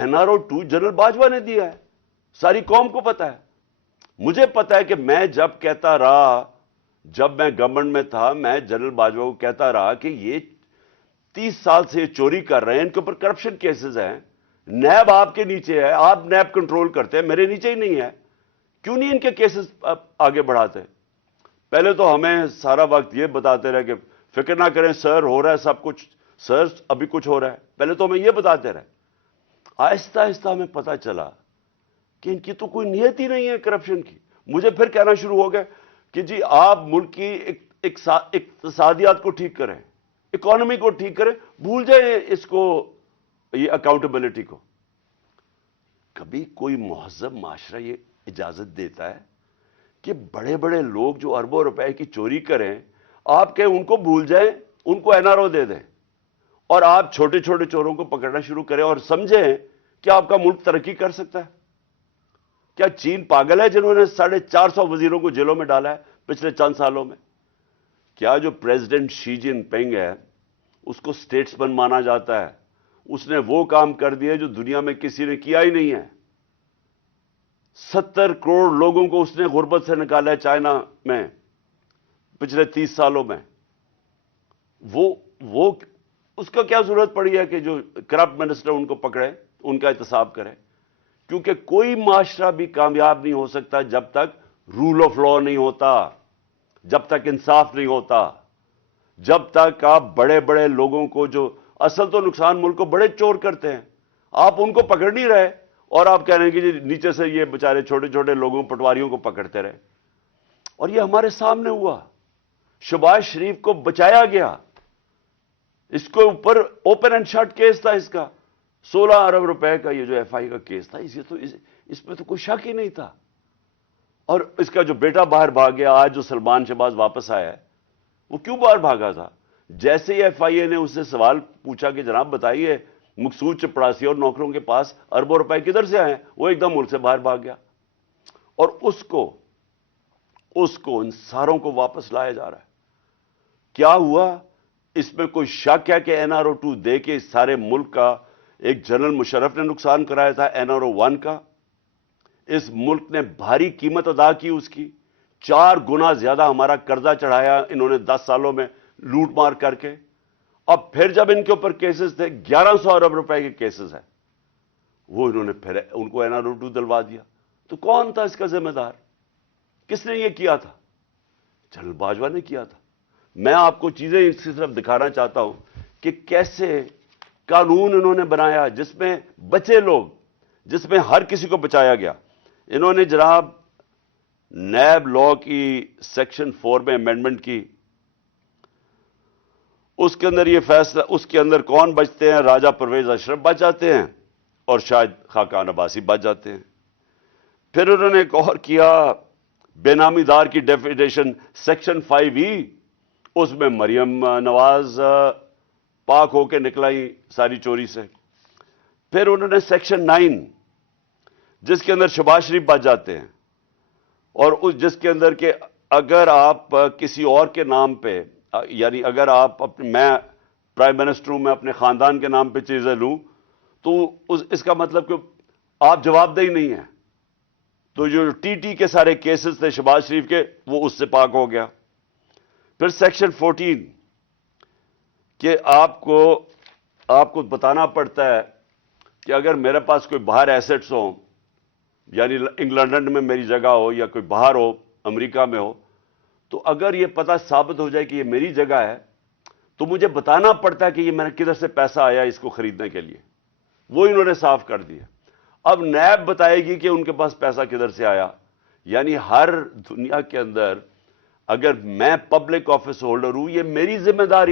NRO2 general Bajwa نے دیا ہے، ساری قوم کو پتا ہے. مجھے پتا ہے کہ میں جب کہتا رہا، جب میں گورنمنٹ میں تھا، میں جنرل باجوہ کو کہتا رہا کہ یہ 30 سال سے یہ چوری کر رہے ہیں، ان کے اوپر کرپشن کیسز ہیں، نیب آپ کے نیچے ہے، آپ نیب کنٹرول کرتے ہیں، میرے نیچے ہی نہیں ہے، کیوں نہیں ان کے کیسز آگے بڑھاتے؟ پہلے تو ہمیں سارا وقت یہ بتاتے رہے کہ فکر نہ کریں سر، ہو رہا ہے سب کچھ، سر ابھی کچھ ہو رہا ہے. پہلے تو ہمیں یہ بتاتے رہے. آہستہ آہستہ ہمیں پتا چلا کہ ان کی تو کوئی نیت ہی نہیں ہے کرپشن کی. مجھے پھر کہنا شروع ہو گیا کہ جی آپ ملک کی اقتصادیات کو ٹھیک کریں، اکانومی کو ٹھیک کریں، بھول جائیں اس کو، یہ اکاؤنٹیبلٹی کو. کبھی کوئی مہذب معاشرہ یہ اجازت دیتا ہے کہ بڑے بڑے لوگ جو اربوں روپے کی چوری کریں، آپ کہ ان کو بھول جائیں، ان کو NRO دے دیں، اور آپ چھوٹے چھوٹے چوروں کو پکڑنا شروع کریں اور سمجھیں کہ آپ کا ملک ترقی کر سکتا ہے؟ کیا چین پاگل ہے جنہوں نے 450 وزیروں کو جیلوں میں ڈالا ہے پچھلے چند سالوں میں؟ کیا جو پریزیڈنٹ شی جن پنگ ہے اس کو سٹیٹسمن مانا جاتا ہے؟ اس نے وہ کام کر دیے جو دنیا میں کسی نے کیا ہی نہیں ہے. 70 کروڑ لوگوں کو اس نے غربت سے نکالا ہے چائنا میں پچھلے 30 سالوں میں. وہ اس کا کیا ضرورت پڑی ہے کہ جو کرپٹ منسٹر ان کو پکڑے، ان کا احتساب کرے؟ کیونکہ کوئی معاشرہ بھی کامیاب نہیں ہو سکتا جب تک رول آف لا نہیں ہوتا، جب تک انصاف نہیں ہوتا، جب تک آپ بڑے بڑے لوگوں کو، جو اصل تو نقصان ملک کو بڑے چور کرتے ہیں، آپ ان کو پکڑ نہیں رہے، اور آپ کہہ رہے ہیں کہ جی نیچے سے یہ بیچارے چھوٹے چھوٹے لوگوں، پٹواریوں کو پکڑتے رہے. اور یہ ہمارے سامنے ہوا. شہباز شریف کو بچایا گیا، اس کو اوپر اوپن اینڈ شٹ کیس تھا، اس کا 16 ارب روپے کا یہ جو FI کا کیس تھا، اس میں تو کوئی شک ہی نہیں تھا. اور اس کا جو بیٹا باہر بھاگ گیا، آج جو سلمان شہباز واپس آیا ہے، وہ کیوں باہر بھاگا تھا؟ جیسے ہی FIA نے اس سے سوال پوچھا کہ جناب بتائیے مقصود چپڑاسی اور نوکروں کے پاس اربوں روپے کدھر سے آئے ہیں، وہ ایک دم ملک سے باہر بھاگ گیا. اور اس کو ان ساروں کو واپس لایا جا رہا ہے. کیا ہوا؟ اس میں کوئی شک ہے کہ NRO2 دے کے اس سارے ملک کا ایک جنرل مشرف نے نقصان کرایا تھا NRO1 کا. اس ملک نے بھاری قیمت ادا کی اس کی. 4 گنا زیادہ ہمارا قرضہ چڑھایا انہوں نے 10 سالوں میں لوٹ مار کر کے. اب پھر جب ان کے اوپر کیسز تھے، 1100 ارب روپے کے کیسز ہیں، وہ انہوں نے پھر ان کو NRO2 دلوا دیا. تو کون تھا اس کا ذمہ دار؟ کس نے یہ کیا تھا؟ جنرل باجوہ نے کیا تھا. میں آپ کو چیزیں اس کی طرف دکھانا چاہتا ہوں کہ کیسے قانون انہوں نے بنایا جس میں بچے لوگ، جس میں ہر کسی کو بچایا گیا. انہوں نے جناب نیب لا کی سیکشن 4 میں امینڈمنٹ کی. اس کے اندر یہ فیصلہ، اس کے اندر کون بچتے ہیں؟ راجہ پرویز اشرف بچ جاتے ہیں اور شاید خاقان عباسی بچ جاتے ہیں. پھر انہوں نے ایک اور کیا، بے نامی دار کی ڈیفینیشن سیکشن 5E، اس میں مریم نواز پاک ہو کے نکلائی ساری چوری سے. پھر انہوں نے سیکشن 9 جس کے اندر شہباز شریف بچ جاتے ہیں، اور جس کے اندر کہ اگر آپ کسی اور کے نام پہ، یعنی اگر آپ میں پرائم منسٹر ہوں، میں اپنے خاندان کے نام پہ چیزیں لوں تو اس کا مطلب کہ آپ جواب دہی نہیں ہیں. تو جو TT کے سارے کیسز تھے شہباز شریف کے، وہ اس سے پاک ہو گیا. پھر سیکشن 14 کہ آپ کو بتانا پڑتا ہے کہ اگر میرے پاس کوئی باہر ایسٹس ہوں، یعنی انگلینڈ میں میری جگہ ہو یا کوئی باہر ہو، امریکہ میں ہو، تو اگر یہ پتہ ثابت ہو جائے کہ یہ میری جگہ ہے تو مجھے بتانا پڑتا ہے کہ یہ میرے کدھر سے پیسہ آیا اس کو خریدنے کے لیے. وہ انہوں نے صاف کر دیا. اب نیب بتائے گی کہ ان کے پاس پیسہ کدھر سے آیا. یعنی ہر دنیا کے اندر اگر میں پبلک آفس ہولڈر ہوں، یہ میری ذمہ داری